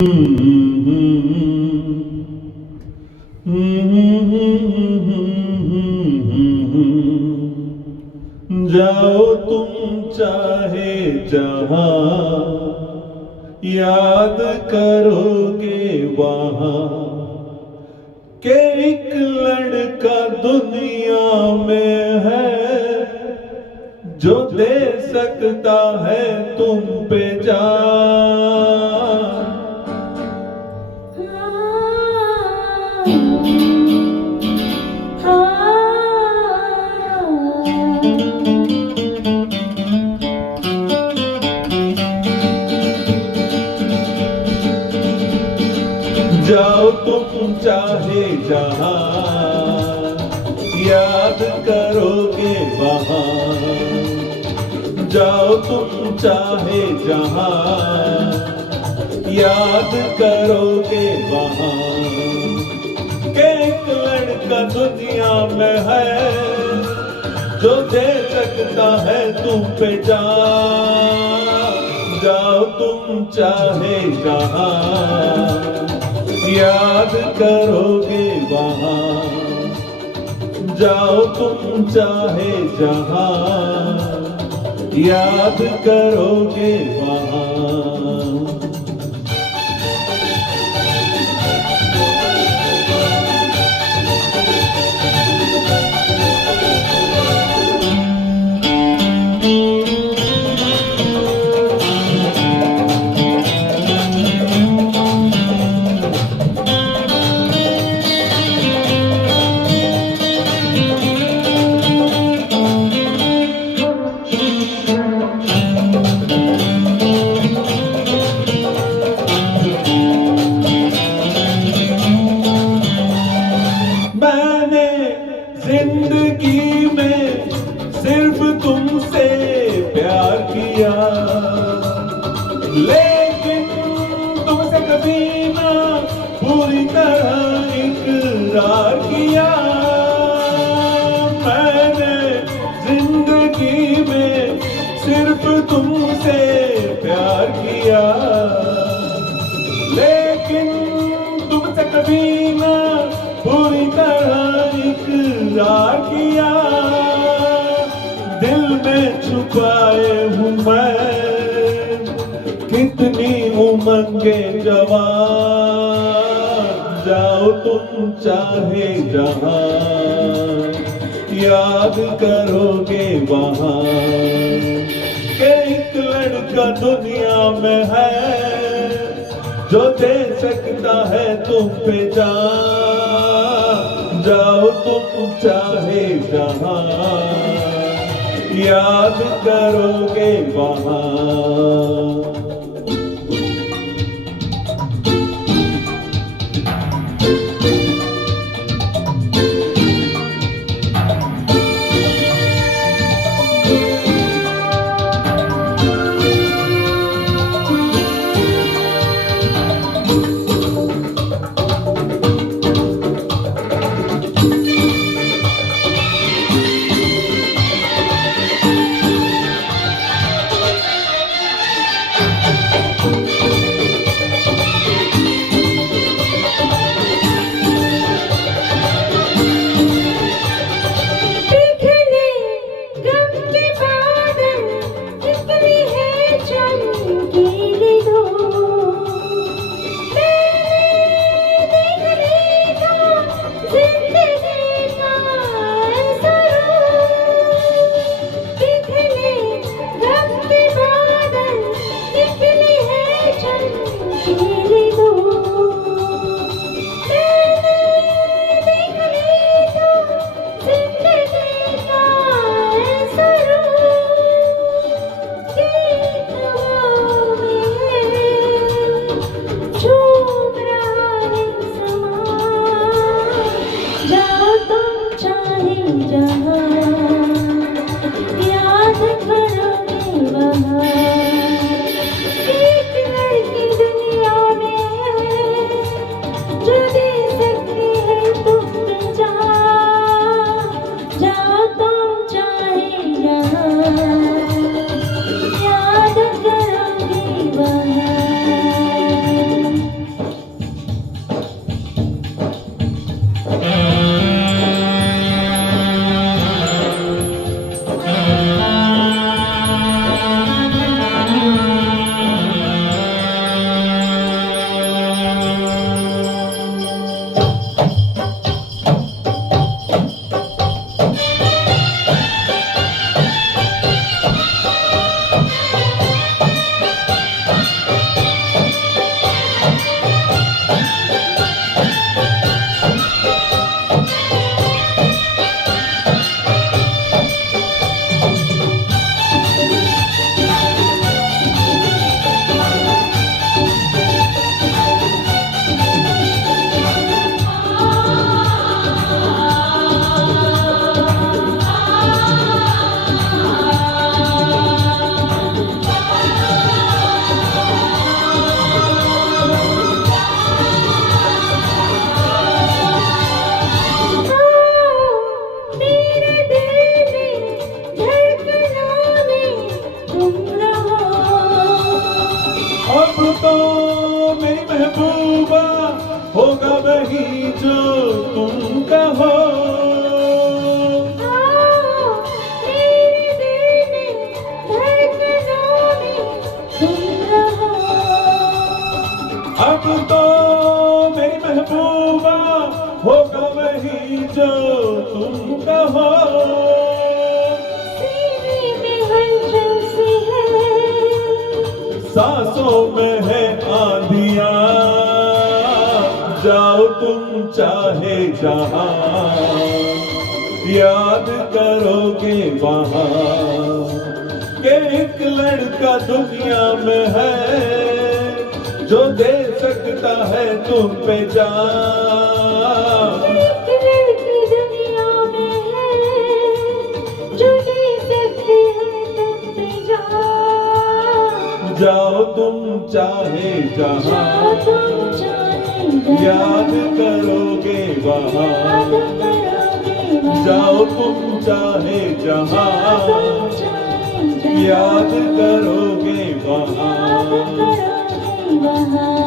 जाओ तुम चाहे जहां, याद करोगे वहां के एक लड़का दुनिया में है जो दे सकता है तुम पे जान। जाओ तुम चाहे जहां, याद करोगे वहां। जाओ तुम चाहे जहां, याद करोगे वहां के एक लड़का दुनिया में है जो दे सकता है तुम पे जान। जाओ तुम चाहे जहां, याद करोगे वहां। जाओ तुम चाहे जहां, याद करोगे वहां। मैंने जिंदगी में सिर्फ तुमसे प्यार किया, लेकिन तुमसे कभी ना पूरी तरह इकरार किया। मैंने जिंदगी में सिर्फ तुमसे प्यार किया, लेकिन तुमसे कभी ना पूरी तरह इकरार किया। दिल में छुपाए हूँ मैं कितनी उमंगे जवान। जाओ तुम चाहे जहां, याद करोगे वहां के एक लड़का दुनिया में है जो दे सकता है तुम पे जान। जाओ तुम चाहे जहां, याद करोगे वहां। मेरी महबूबा होगा वही जो तुम कहो। मेरे दिल में धड़कनों में तुम रहो। अब तो मेरी महबूबा होगा वही जो तुम कहो। सीने में हलचल सी है, सांसों में है आंधियां, जाओ तुम चाहे जहां, याद करोगे वहां कि एक लड़का दुनिया में है जो दे सकता है तुम पे जान। एक लड़की दुनिया में है जो दे सकती है तुम पे जान। जाओ तुम चाहे जहां, जाओ तुम चाहे जहां, याद करोगे वहां। याद करोगे वहां। जाओ तुम चाहे जहां, तुम चाहे जहां, याद करोगे याद वहां। करोगे वहां।